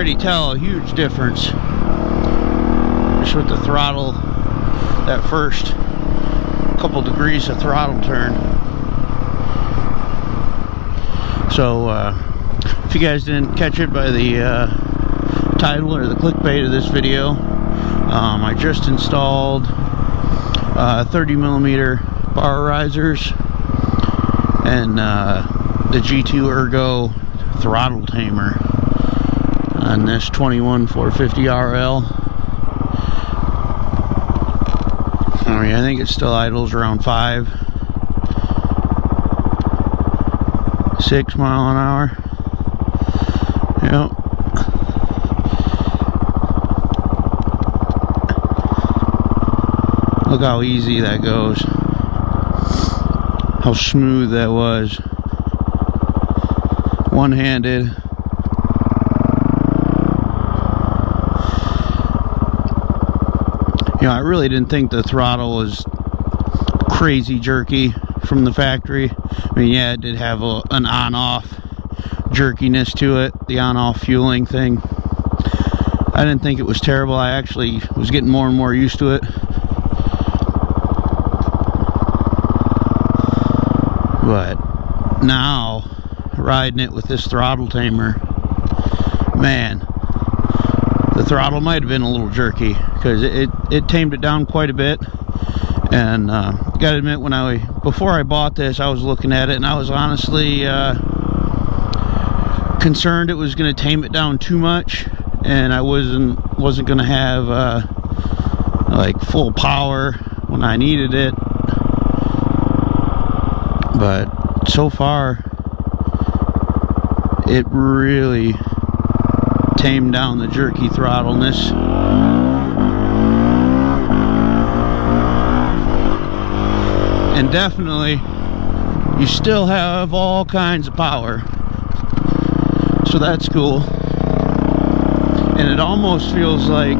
already tell a huge difference just with the throttle, that first couple degrees of throttle turn. So if you guys didn't catch it by the title or the clickbait of this video, I just installed 30mm bar risers and the G2 Ergo throttle tamer on this 21450RL. I think it still idles around 5-6 miles an hour. Yep. Look how easy that goes. How smooth that was. One-handed. You know, I really didn't think the throttle was crazy jerky from the factory. I mean, yeah, it did have an on-off jerkiness to it, the on-off fueling thing. I didn't think it was terrible. I actually was getting more and more used to it. But now, riding it with this throttle tamer, man, the throttle might have been a little jerky because it tamed it down quite a bit. And gotta admit, before I bought this, I was looking at it and I was honestly concerned it was going to tame it down too much, and I wasn't going to have like full power when I needed it. But so far, it really tamed down the jerky throttleness. And definitely, you still have all kinds of power. So that's cool. And it almost feels like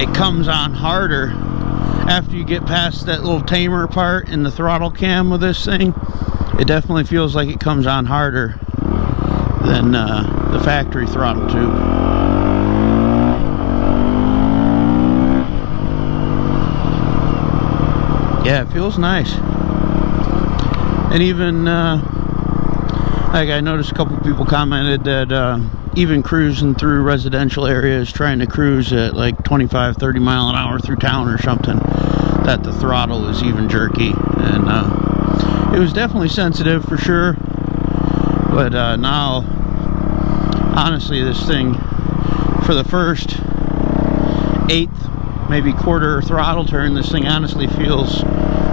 it comes on harder after you get past that little tamer part in the throttle cam with this thing. It definitely feels like it comes on harder than the factory throttle tube. Yeah, it feels nice. And even like I noticed a couple people commented that even cruising through residential areas, trying to cruise at like 25-30 miles an hour through town or something, that the throttle is even jerky. And it was definitely sensitive for sure, but now honestly, this thing, for the first eighth, maybe quarter throttle turn, this thing honestly feels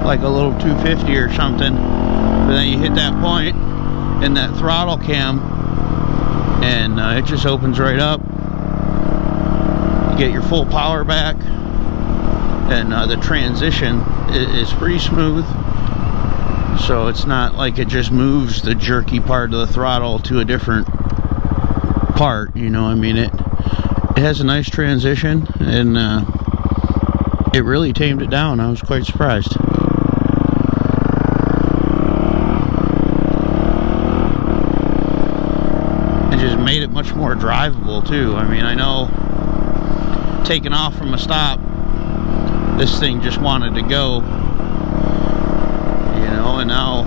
like a little 250 or something. But then you hit that point in that throttle cam and it just opens right up. You get your full power back, and the transition is pretty smooth. So it's not like it just moves the jerky part of the throttle to a different part, you know. I mean, it has a nice transition, and it really tamed it down. I was quite surprised. It just made it much more drivable too. I mean, I know taking off from a stop, this thing just wanted to go, you know, and now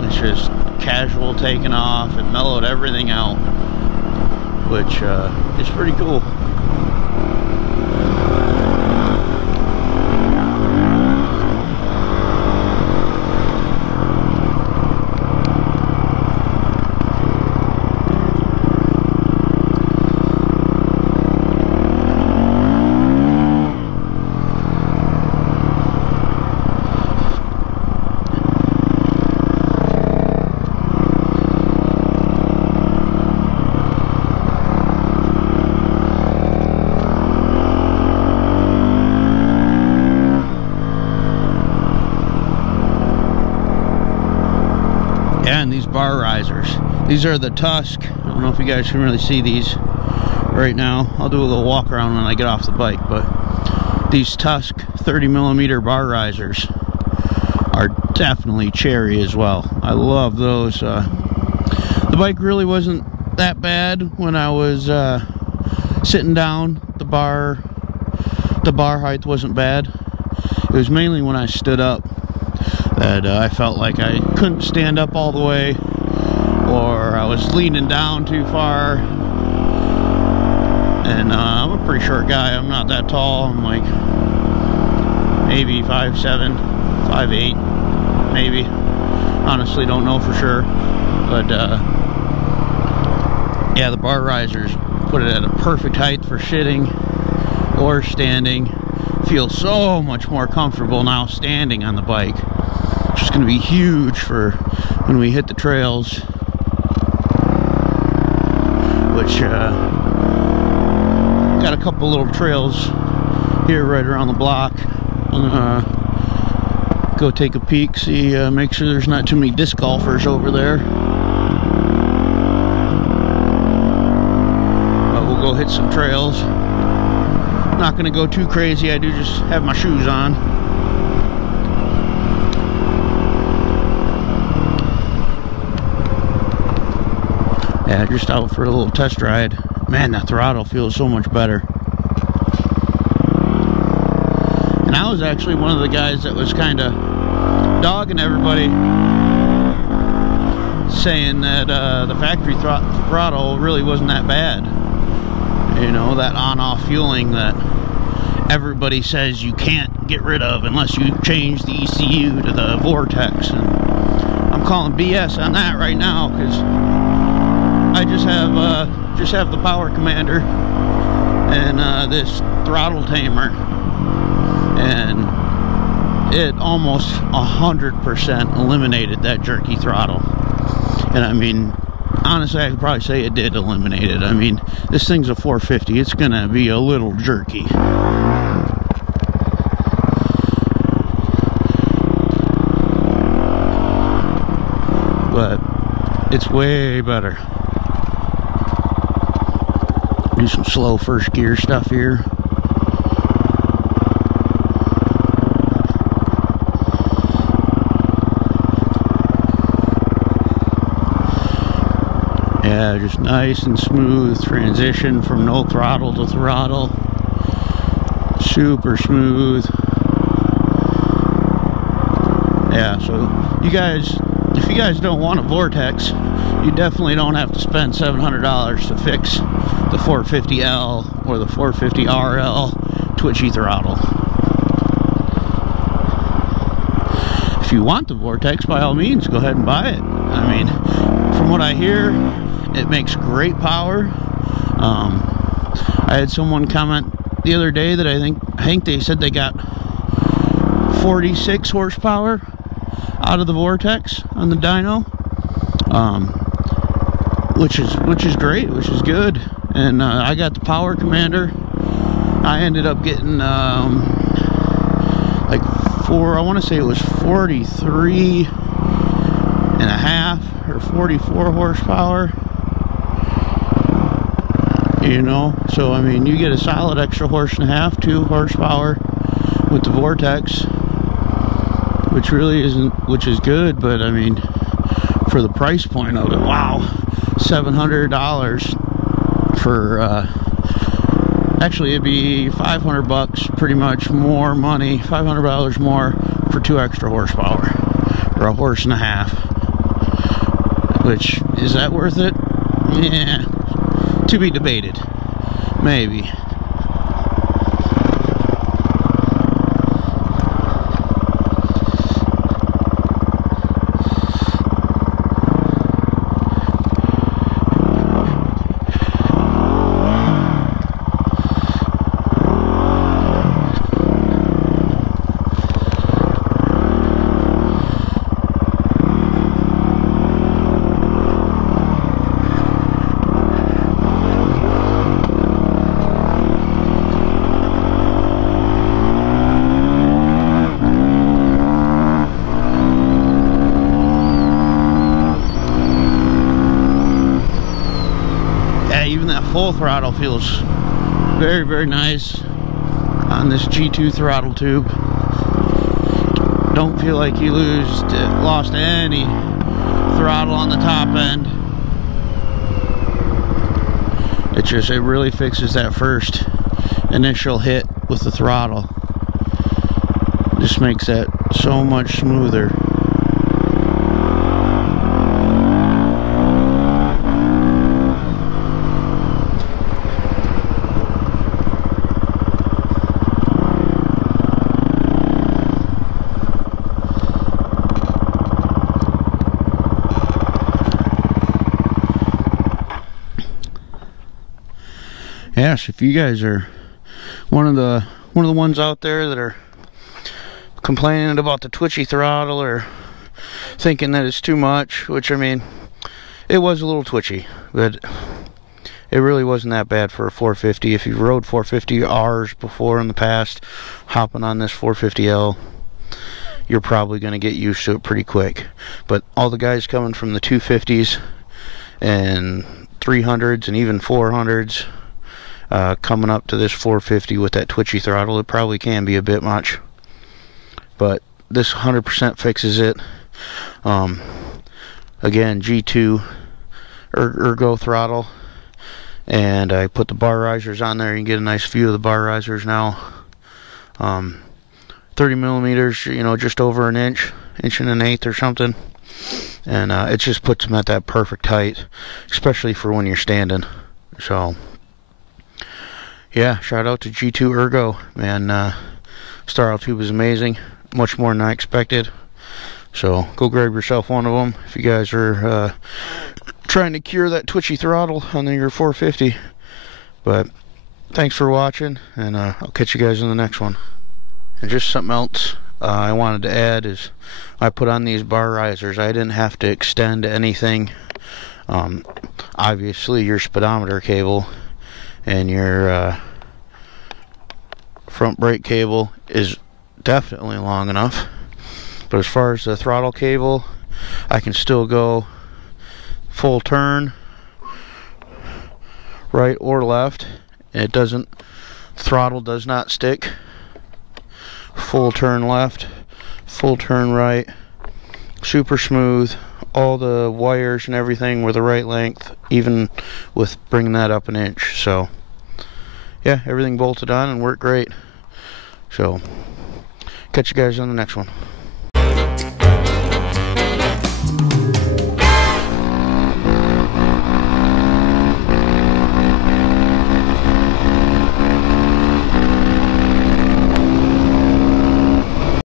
it's just casual taking off. It mellowed everything out, which is pretty cool. And these bar risers, these are the Tusk. I don't know if you guys can really see these right now. I'll do a little walk around when I get off the bike, but these Tusk 30mm bar risers are definitely cherry as well. I love those. The bike really wasn't that bad when I was sitting down. The bar height wasn't bad. It was mainly when I stood up that I felt like I couldn't stand up all the way, or I was leaning down too far. And I'm a pretty short guy. I'm not that tall. I'm like maybe 5'7", 5'8", maybe. Honestly, don't know for sure. But yeah, the bar risers put it at a perfect height for sitting or standing. Feel so much more comfortable now standing on the bike. It's just going to be huge for when we hit the trails, which got a couple little trails here right around the block. I'm gonna go take a peek, see, make sure there's not too many disc golfers over there. But we'll go hit some trails. Not gonna go too crazy. I do just have my shoes on. Yeah, just out for a little test ride. Man, that throttle feels so much better. And I was actually one of the guys that was kind of dogging everybody, saying that the factory throttle really wasn't that bad. You know, that on-off fueling that everybody says you can't get rid of unless you change the ECU to the vortex. And I'm calling BS on that right now, because I just have the power commander and this throttle tamer, and it almost 100% eliminated that jerky throttle. And I mean, honestly, I could probably say it did eliminate it. I mean, this thing's a 450. It's gonna be a little jerky. But it's way better. Do some slow first gear stuff here. Yeah, just nice and smooth transition from no throttle to throttle. Super smooth. Yeah, so you guys, if you guys don't want a vortex, you definitely don't have to spend $700 to fix the 450L or the 450RL twitchy throttle. If you want the vortex, by all means, go ahead and buy it. I mean, from what I hear, it makes great power. I had someone comment the other day that I think they said they got 46 horsepower out of the vortex on the dyno, which is great, which is good. And I got the power commander. I ended up getting like I want to say it was 43 and a half or 44 horsepower, you know. So I mean, you get a solid extra horse and a half, 2 horsepower with the vortex, which really isn't, which is good. But I mean, for the price point of it, wow, $700 for actually it'd be $500 pretty much more money, $500 more for 2 extra horsepower or a horse and a half. Which, is that worth it? Yeah, to be debated. Maybe. Full throttle feels very, very nice on this G2 throttle tube. Don't feel like you lost any throttle on the top end. It really fixes that first initial hit with the throttle. Just makes that so much smoother. Yes, if you guys are one of the ones out there that are complaining about the twitchy throttle or thinking that it's too much, which I mean, it was a little twitchy, but it really wasn't that bad for a 450. If you've rode 450Rs before in the past, hopping on this 450L, you're probably going to get used to it pretty quick. But all the guys coming from the 250s and 300s and even 400s, coming up to this 450 with that twitchy throttle, it probably can be a bit much, but this 100% fixes it. Again, G2 ergo throttle, and I put the bar risers on there. You can get a nice view of the bar risers now. 30 millimeters, you know, just over an inch and an eighth or something, and it just puts them at that perfect height, especially for when you're standing. So yeah, shout out to G2 Ergo, man. Starl tube is amazing, much more than I expected. So go grab yourself one of them if you guys are trying to cure that twitchy throttle on your 450. But thanks for watching, and I'll catch you guys in the next one. And just something else I wanted to add is I put on these bar risers. I didn't have to extend anything. Obviously your speedometer cable and your front brake cable is definitely long enough, but as far as the throttle cable, I can still go full turn right or left. It doesn't, throttle does not stick. Full turn left, full turn right, super smooth. All the wires and everything were the right length, even with bringing that up an inch. So yeah, everything bolted on and worked great. So catch you guys on the next one.